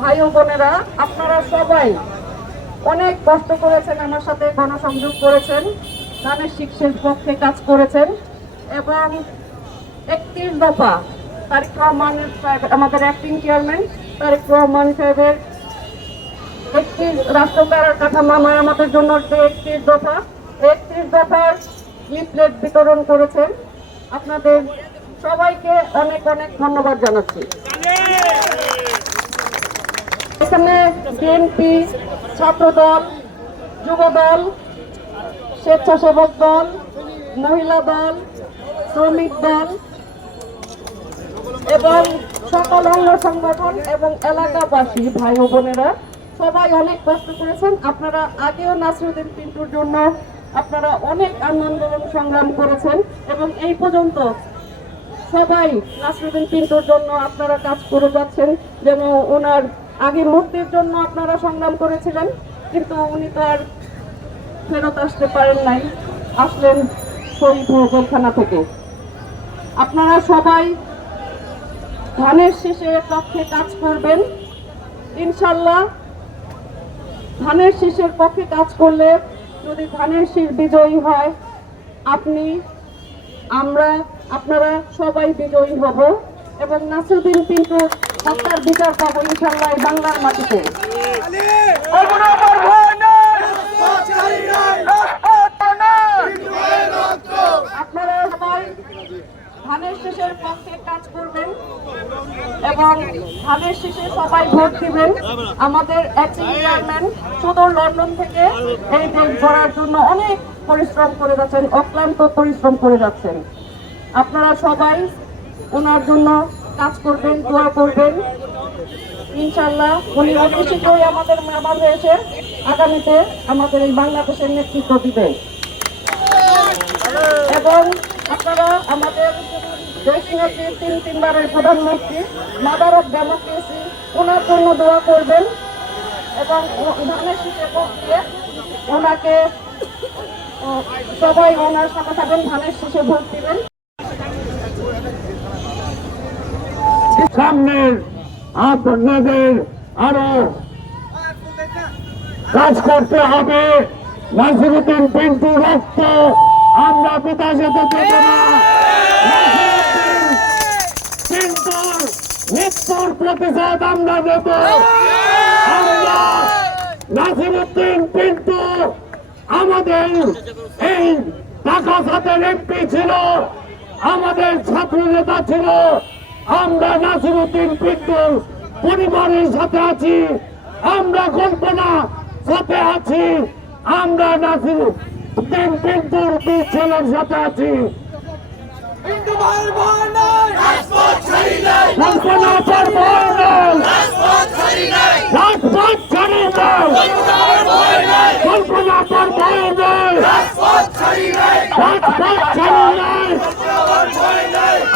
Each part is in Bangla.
ভাই ও বোনেরা, আপনারা সবাই অনেক কষ্ট করেছেন, আমার সাথে গণসংযোগ করেছেন ধানের শিক্ষের পক্ষে কাজ করেছেন, এবং একত্রিশ দফা তারিক রহমান সাহেব আমাদের অ্যাক্টিং চেয়ারম্যান তারিক রহমান সাহেবের একটি রাষ্ট্র কাঠামো আমাদের জন্য যে একত্রিশ দফা, একত্রিশ দফার লিফলেট বিতরণ করেছেন। আপনাদের সবাইকে অনেক অনেক ধন্যবাদ জানাচ্ছি। এখানে বিএনপি, ছাত্রদল, যুবদল, স্বেচ্ছাসেবক দল, মহিলা দল, শ্রমিক দল এবং সকল অঙ্গ সংগঠন এবং এলাকাবাসী ভাই ও বোনেরা, সবাই অনেক কষ্ট করেছেন। আপনারা আগেও নাসরুদ্দিন পিন্টুর জন্য আপনারা অনেক আনন্দ এবং সংগ্রাম করেছেন এবং এই পর্যন্ত সবাই নাসরুদ্দিন পিন্টুর জন্য আপনারা কাজ করে যাচ্ছেন, যেন ওনার আগে মুক্তির জন্য আপনারা সংগ্রাম করেছিলেন, কিন্তু উনি তো আর ফেরত আসতে পারেন নাই। আসলেন শহীদ জেলখানা থেকে। আপনারা সবাই ধানের শেষের পক্ষে কাজ করবেন। ইনশাল্লাহ ধানের শীষের পক্ষে কাজ করলে যদি ধানের শীষ বিজয়ী হয়, আপনি, আমরা, আপনারা সবাই বিজয়ী হব। এবং নাসিরুদ্দিন পিন্টু হত্যার বিচার পাবো ইনশাল্লাহ বাংলার মাটিতে। ধানের পক্ষে কাজ করবেন এবং সবাই ভোট দিবেন। আমাদের লন্ডন থেকে এই জন্য অনেক পরিশ্রম করে যাচ্ছেন, অক্লান্ত পরিশ্রম করে যাচ্ছেন। আপনারা সবাই ওনার জন্য কাজ করবেন, দোয়া করবেন। ইনশাল্লাহ উনি অতি শীঘ্রই আমাদের আমাদের এসে আগামীতে আমাদের এই বাংলাদেশের নেতৃত্ব দিবেন এবং আপনারা আমাদের দেশ তিন তিনবারের প্রধানমন্ত্রী, মাদার অফ ডেমোক্রেসি, ওনার জন্য দোয়া করবেন। এবং ধানের শীতে দিয়ে ওনাকে সবাই ওনার সাথে থাকবেন, ধানের শীষে ভোট দিবেন। সামনের আপনাদের আরও কাজ করতে হবে। নাসিরুদ্দিন পিন্টু রক্ত, আমরা পিতা যেতে দেব না। মৃত্যুর প্রতিশোধ আমরা দেব আমরা নাসিরুদ্দিন পিন্টু, আমাদের এই টাকা সাথের এমপি ছিল, আমাদের ছাত্র নেতা ছিল। আমরা নাসিরুদ্দিন পিন্টুর পরিবারের সাথে আছি আমরা কল্পনা সাথে আছি আমরা নাসিরুদ্দিন পিন্টুর দুই ছেলের সাথে আছি। পিন্টু ভাইয়ের ভয় নাই। রাজপথ ছাড়ি নাই। কল্পনা পর ভয় নেই। রাজপথ ছাড়ি নাই। রাজপথ ছাড়ি নেই। ভাইয়ের ভয় নাই। কল্পনা পর ভয় রাজপথ ছাড়ি নাই। রাজপথ ছাড়ি নেই।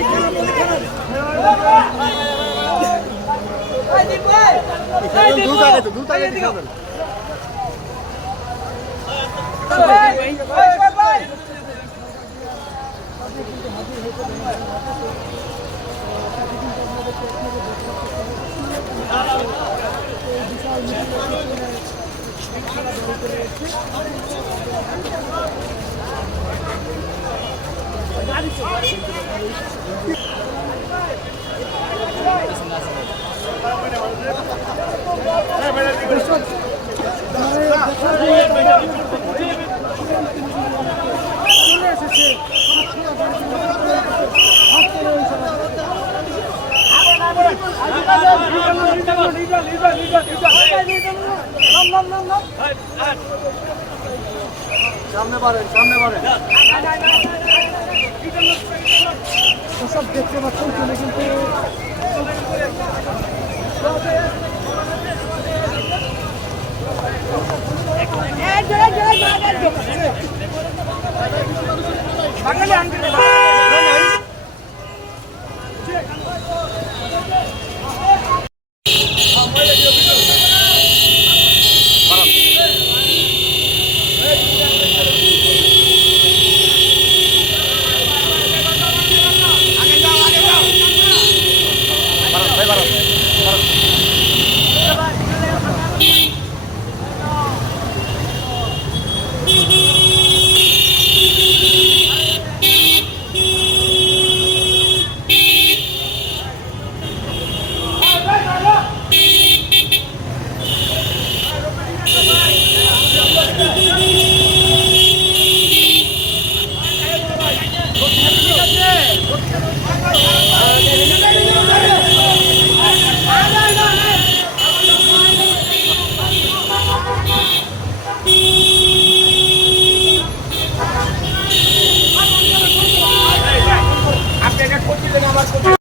তোমায় বলি নাই আন্দোলনের পিন্টু ভাই সব দেখতে পাচ্ছেন কিন্তু you.